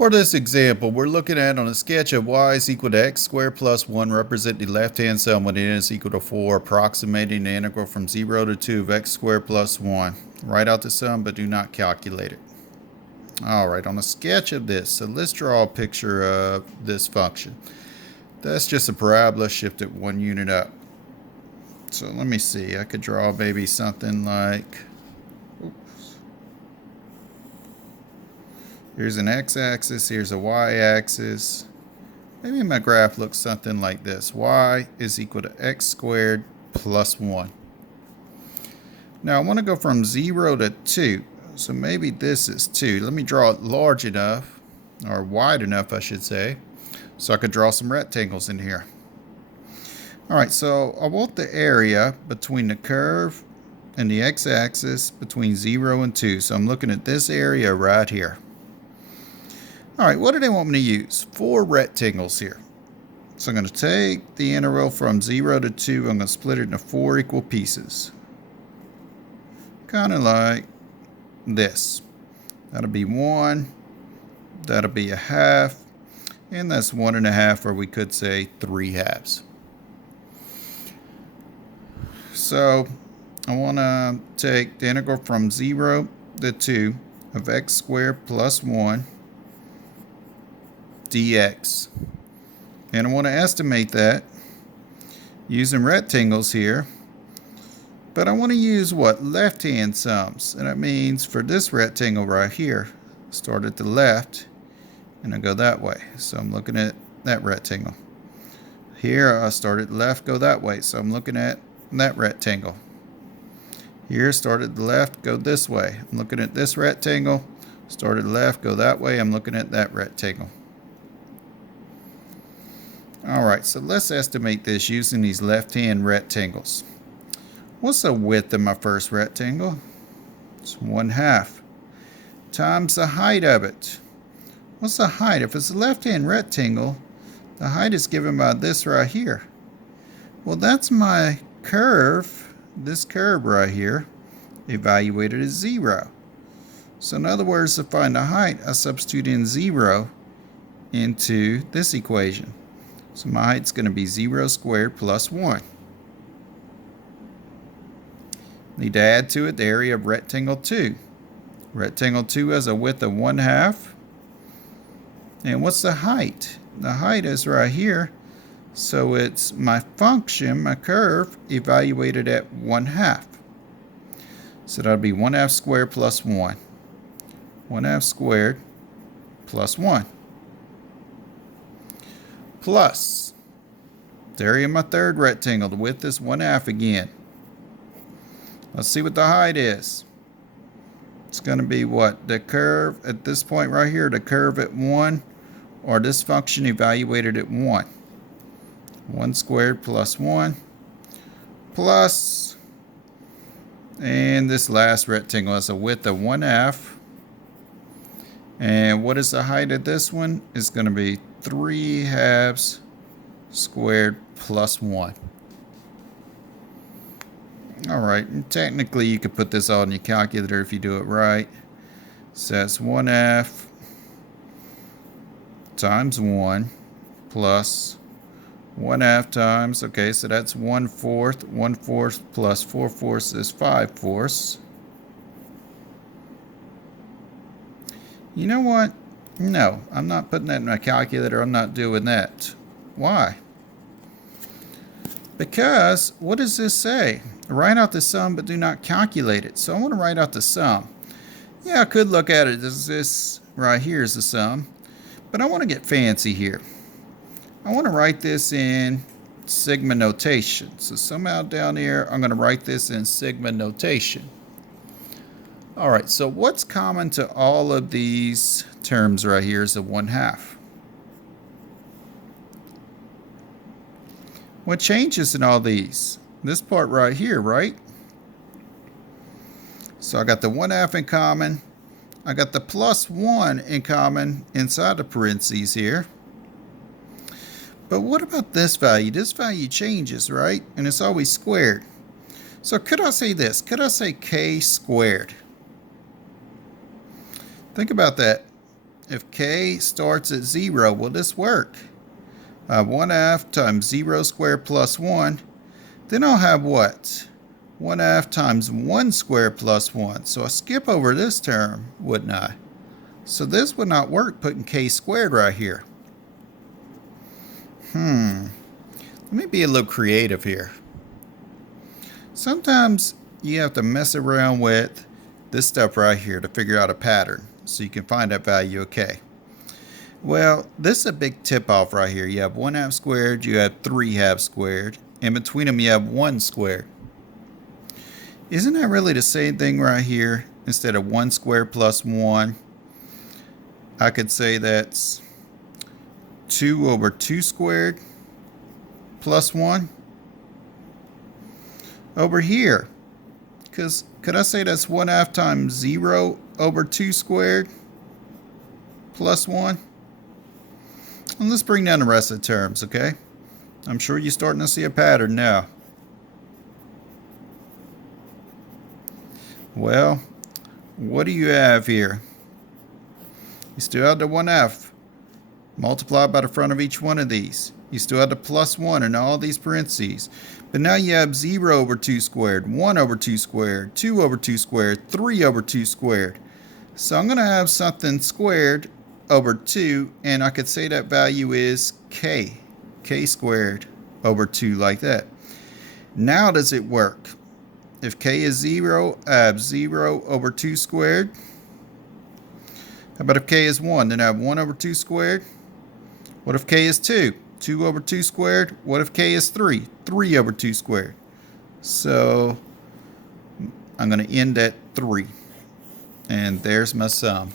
For this example, we're looking at on a sketch of y is equal to x squared plus 1 represent the left-hand sum when n is equal to 4, approximating the integral from 0 to 2 of x squared plus 1. Write out the sum, but do not calculate it. Alright, on a sketch of this, so let's draw a picture of this function. That's just a parabola shifted 1 unit up. So let me see, I could draw maybe something like... Here's an x-axis, here's a y-axis. Maybe my graph looks something like this. Y is equal to x squared plus 1. Now I want to go from 0 to 2. So maybe this is 2. Let me draw it large enough, or wide enough I should say, so I could draw some rectangles in here. Alright, so I want the area between the curve and the x-axis between 0 and 2. So I'm looking at this area right here. Alright, what do they want me to use? 4 rectangles here. So I'm going to take the integral from 0 to 2. I'm going to split it into 4 equal pieces. Kind of like this. That'll be 1. That'll be a half. And that's 1 1/2, or we could say 3 halves. So I want to take the integral from 0 to 2 of x squared plus 1 dx. And I want to estimate that using rectangles here. But I want to use what? Left-hand sums. And that means for this rectangle right here, start at the left and I go that way. So I'm looking at that rectangle. Here I start at the left, go that way. So I'm looking at that rectangle. Here start at the left, go this way. I'm looking at this rectangle. Start at the left, go that way. I'm looking at that rectangle. Alright, so let's estimate this using these left-hand rectangles. What's the width of my first rectangle? It's 1/2 times the height of it. What's the height? If it's a left-hand rectangle, the height is given by this right here. Well, that's my curve, this curve right here, evaluated as 0. So in other words, to find the height, I substitute in 0 into this equation. So my height's going to be 0 squared plus 1. Need to add to it the area of rectangle 2. Rectangle 2 has a width of 1/2. And what's the height? The height is right here. So it's my function, my curve, evaluated at 1/2. So that'll be 1/2 squared plus 1. 1/2 squared plus 1. Plus the area of my third rectangle. The width is 1/2 again. Let's see what the height is. It's going to be what? The curve at this point right here, the curve at 1, or this function evaluated at 1. 1 squared plus 1 plus, and this last rectangle has a width of 1/2. And what is the height of this one? It's going to be 3 halves squared plus 1. Alright, and technically you could put this all in your calculator if you do it right. So that's 1/2 times 1 plus 1/2 times, okay, so that's 1/4. 1/4 plus 4/4 is 5/4. You know what? No, I'm not putting that in my calculator. I'm not doing that. Why? Because what does this say? Write out the sum, but do not calculate it. So I want to write out the sum. Yeah, I could look at it as this right here is the sum, but I want to get fancy here. I want to write this in sigma notation. So somehow down here, I'm going to write this in sigma notation. Alright, so what's common to all of these terms right here is a 1/2. What changes in all these? This part right here, right? So I got the 1/2 in common. I got the plus 1 in common inside the parentheses here. But what about this value? This value changes, right? And it's always squared. So could I say this? Could I say k squared? Think about that. if k starts at 0, will this work? 1/2 times 0 squared plus 1. Then I'll have what? 1/2 times 1 squared plus 1. So I skip over this term, wouldn't I? So this would not work putting k squared right here. Let me be a little creative here. Sometimes you have to mess around with this stuff right here to figure out a pattern so you can find that value of k. Well, this is a big tip-off right here. You have 1/2 squared, you have 3/2 squared. In between them, you have 1 squared. Isn't that really the same thing right here? Instead of 1 squared plus 1, I could say that's 2 over 2 squared plus 1. Over here, because could I say that's 1/2 times 0 over 2 squared plus 1? And let's bring down the rest of the terms, okay? I'm sure you're starting to see a pattern now. Well, what do you have here? You still have the 1/2 multiplied by the front of each one of these. You still have the plus 1 in all these parentheses. But now you have 0 over 2 squared, 1 over 2 squared, 2 over 2 squared, 3 over 2 squared. So I'm going to have something squared over 2, and I could say that value is k squared over 2, like that. Now does it work? If k is 0, I have 0 over 2 squared. How about if k is 1? Then I have 1 over 2 squared. What if k is 2? 2 over 2 squared. What if k is 3? 3 over 2 squared. So I'm going to end at 3. And there's my sum.